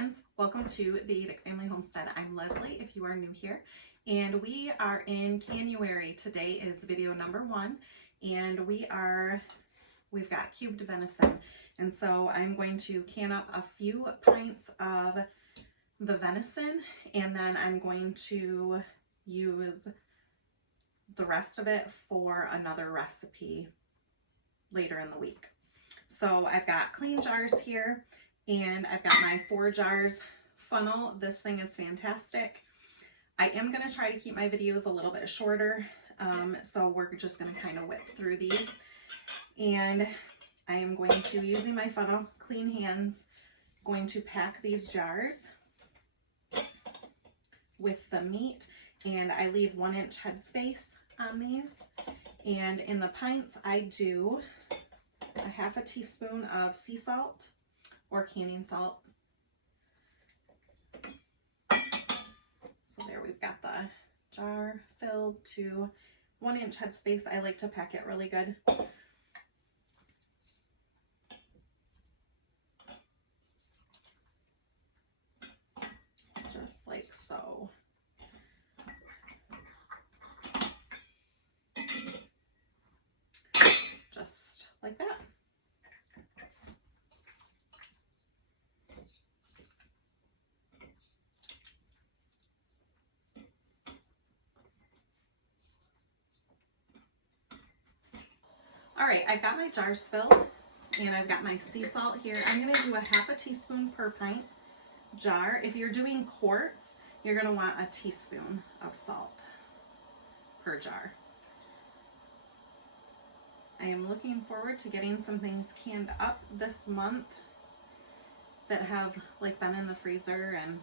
friends, welcome to the Dick Family Homestead. I'm Leslie if you are new here, and we are in CANuary. Today is video number 1, and we've got cubed venison, and so I'm going to can up a few pints of the venison, and then I'm going to use the rest of it for another recipe later in the week. So I've got clean jars here, and I've got my 4 jars funnel. This thing is fantastic. I am going to try to keep my videos a little bit shorter, so we're just going to kind of whip through these. And I am going to, using my funnel, clean hands, going to pack these jars with the meat, and I leave 1-inch headspace on these. And in the pints, I do a 1/2 teaspoon of sea salt or canning salt. So there, we've got the jar filled to 1-inch headspace. I like to pack it really good. Just like so. Just like that. All right, I've got my jars filled, and I've got my sea salt here. I'm going to do a 1/2 teaspoon per pint jar. If you're doing quarts, you're going to want a teaspoon of salt per jar. I am looking forward to getting some things canned up this month that have like been in the freezer, and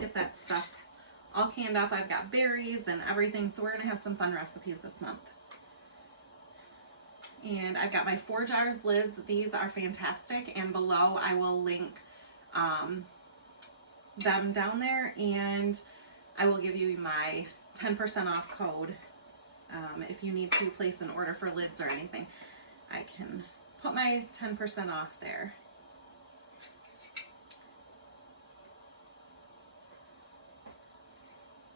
get that stuff all canned up. I've got berries and everything, so we're going to have some fun recipes this month. And I've got my 4 jars lids. These are fantastic, and below I will link them down there, and I will give you my 10% off code. If you need to place an order for lids or anything, I can put my 10% off there.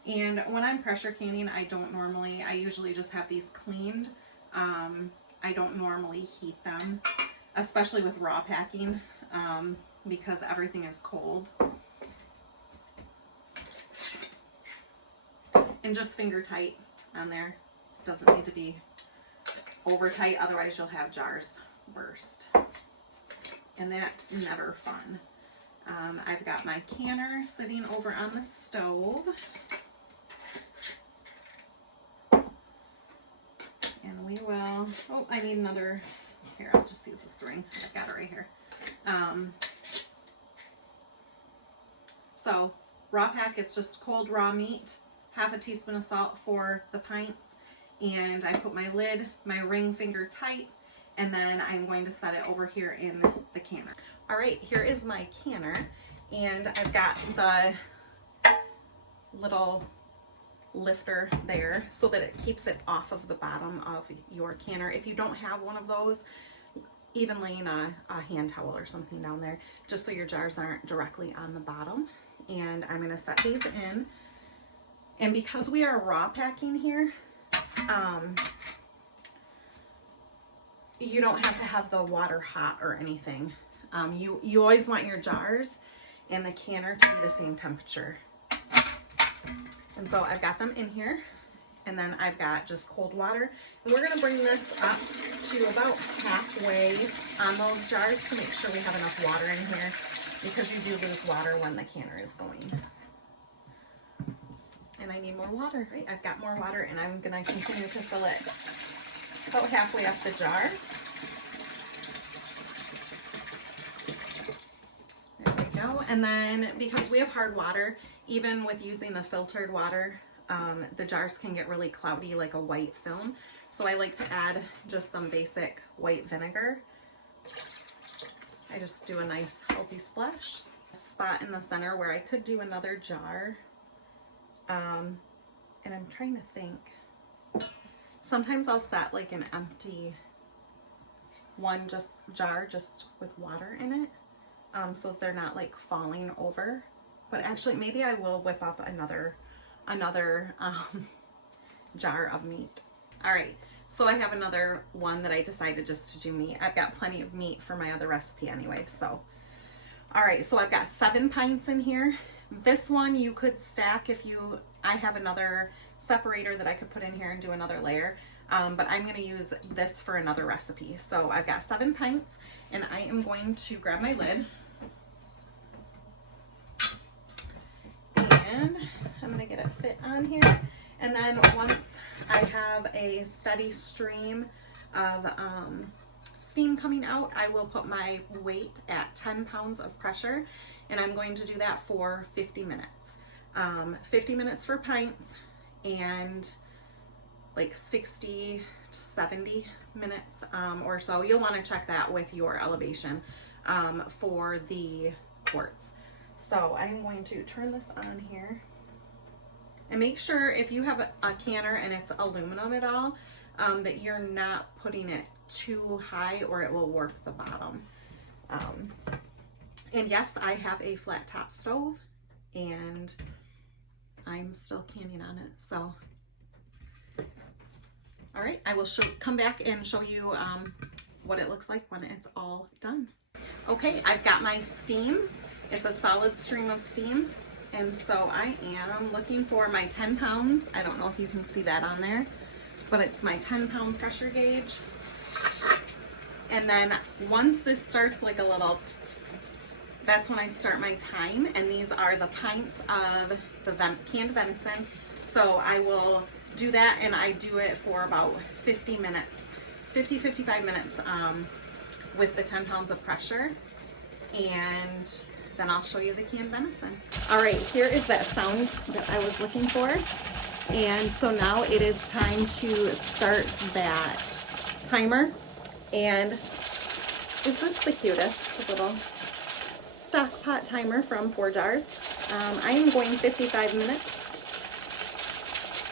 And when I'm pressure canning, I usually just have these cleaned. I don't normally heat them, especially with raw packing, because everything is cold. And just finger tight on there. Doesn't need to be over tight, otherwise you'll have jars burst. And that's never fun. I've got my canner sitting over on the stove. And we will, oh, I need another, here, I'll just use this ring. I've got it right here. So, raw pack, it's just cold raw meat, 1/2 teaspoon of salt for the pints, and I put my lid, my ring finger tight, and then I'm going to set it over here in the canner. All right, here is my canner, and I've got the little lifter there so that it keeps it off of the bottom of your canner. If you don't have one of those, even laying a hand towel or something down there, just so your jars aren't directly on the bottom. And I'm going to set these in. And because we are raw packing here, you don't have to have the water hot or anything. You always want your jars and the canner to be the same temperature. And so I've got them in here, and then I've got just cold water. And we're going to bring this up to about halfway on those jars to make sure we have enough water in here, because you do lose water when the canner is going. And I need more water. Right, I've got more water, and I'm going to continue to fill it about halfway up the jar. There we go. And then because we have hard water, even with using the filtered water, the jars can get really cloudy, like a white film. So I like to add just some basic white vinegar. I just do a nice healthy splash. A spot in the center where I could do another jar. And I'm trying to think. Sometimes I'll set like an empty jar just with water in it. so that they're not like falling over. But actually, maybe I will whip up another jar of meat. All right, so I have another one that I decided just to do meat. I've got plenty of meat for my other recipe anyway, so. All right, so I've got 7 pints in here. This one you could stack I have another separator that I could put in here and do another layer, but I'm gonna use this for another recipe. So I've got 7 pints, and I am going to grab my lid, and I'm gonna get it fit on here. And then once I have a steady stream of steam coming out, I will put my weight at 10 pounds of pressure, and I'm going to do that for 50 minutes. 50 minutes for pints, and like 60 to 70 minutes or so. You'll want to check that with your elevation for the quarts. So I'm going to turn this on here, and make sure if you have a canner and it's aluminum at all, that you're not putting it too high or it will warp the bottom. And yes, I have a flat top stove, and I'm still canning on it. So, all right, I will come back and show you what it looks like when it's all done. Okay, I've got my steam. It's a solid stream of steam. And so I am looking for my 10 pounds. I don't know if you can see that on there, but it's my 10-pound pressure gauge. And then once this starts like a little that's when I start my time. And these are the pints of the canned venison. So I will do that, and I do it for about 55 minutes with the 10 pounds of pressure. And then I'll show you the canned venison. All right, here is that sound that I was looking for. And so now it is time to start that timer. And is this the cutest little stock pot timer from 4 Jars? I am going 55 minutes.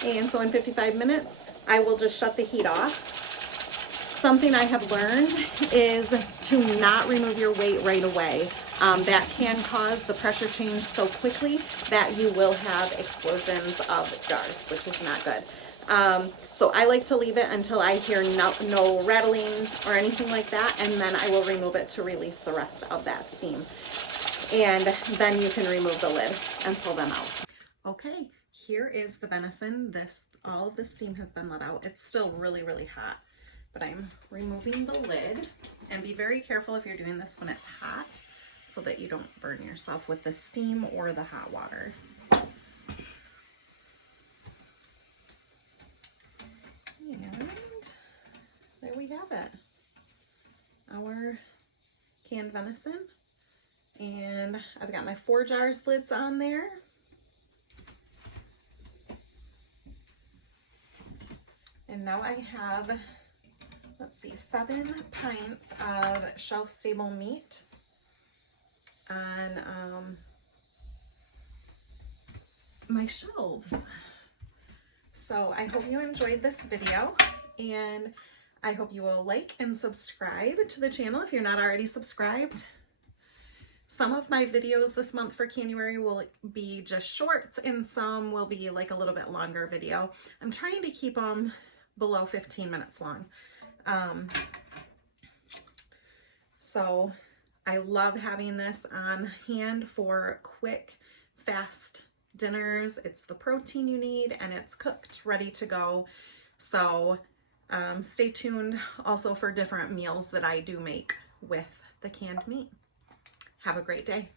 And so in 55 minutes, I will just shut the heat off. Something I have learned is to not remove your weight right away. That can cause the pressure change so quickly that you will have explosions of jars, which is not good. So I like to leave it until I hear no rattling or anything like that, and then I will remove it to release the rest of that steam. And then you can remove the lid and pull them out. Okay, here is the venison. All of the steam has been let out. It's still really, really hot, but I'm removing the lid. And be very careful if you're doing this when it's hot, so that you don't burn yourself with the steam or the hot water. And there we have it, our canned venison. And I've got my 4 Jars lids on there. And now I have, let's see, 7 pints of shelf-stable meat on my shelves. So I hope you enjoyed this video, and I hope you will like and subscribe to the channel if you're not already subscribed. Some of my videos this month for CANuary will be just shorts, and some will be like a little bit longer video. I'm trying to keep them below 15 minutes long. So I love having this on hand for quick, fast dinners. It's the protein you need, and it's cooked, ready to go. So stay tuned also for different meals that I do make with the canned meat. Have a great day.